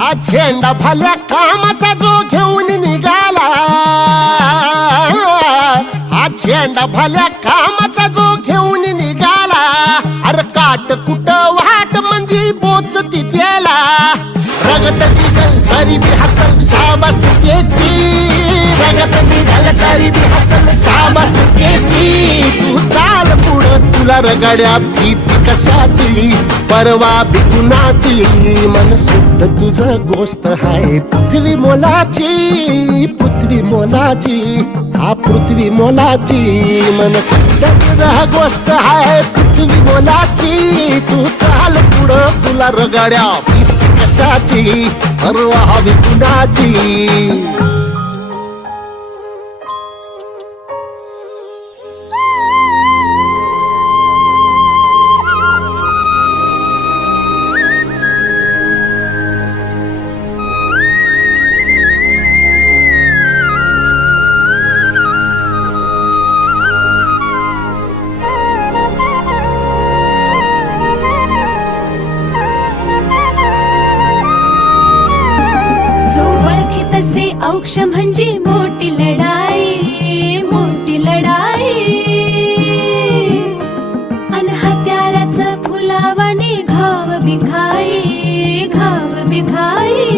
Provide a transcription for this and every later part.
हा झेंडा भल्या कामाचा जो घेऊन निघाला, हा झेंडा भल्या कामाचा जो घेऊन निघाला, अरे काट कुट वाट मंदी बोचती त्याला, रगत निघल तरी बी हसल शाबास त्याची, रगत निघल तरी बी हसल शाबास त्याची. तू चाल पुढं तुला रगड्या भीती कशाची, परवा बी कुणाची, मन शुद्ध तुझं गोष्ट हाय पृथ्वी मोलाची, पृथ्वी मोलाची, हा पृथ्वी मोलाची, मन शुद्ध तुझं गोष्ट हाय पृथ्वी मोलाची. तू चाल पुढं तुला रगड्या भीती कशाची, परवा बी कुणाची. औक्ष म्हणजे मोठी लढाई, मोठी लढाई, अन हत्याराचं फुलावाने घाव बिघाई, घाव बिघाई.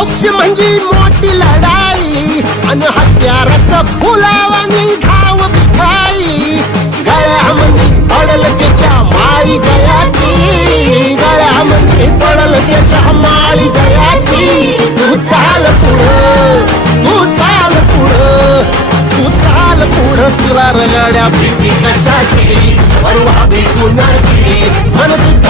औक्ष म्हणजे मोठी लढाई अन हत्याराचं फुलावाने घाव बिघाई. गळ्यामध्ये पडल त्याच्या माळी जयाची, गळ्यामध्ये पडल त्याच्या माळी जयाची. तू चाल पुढं, तू चाल पुढं, तू चाल पुढं तुला रगड्या भीती कशाची, परवा बी कुणाची, मन सुद्धा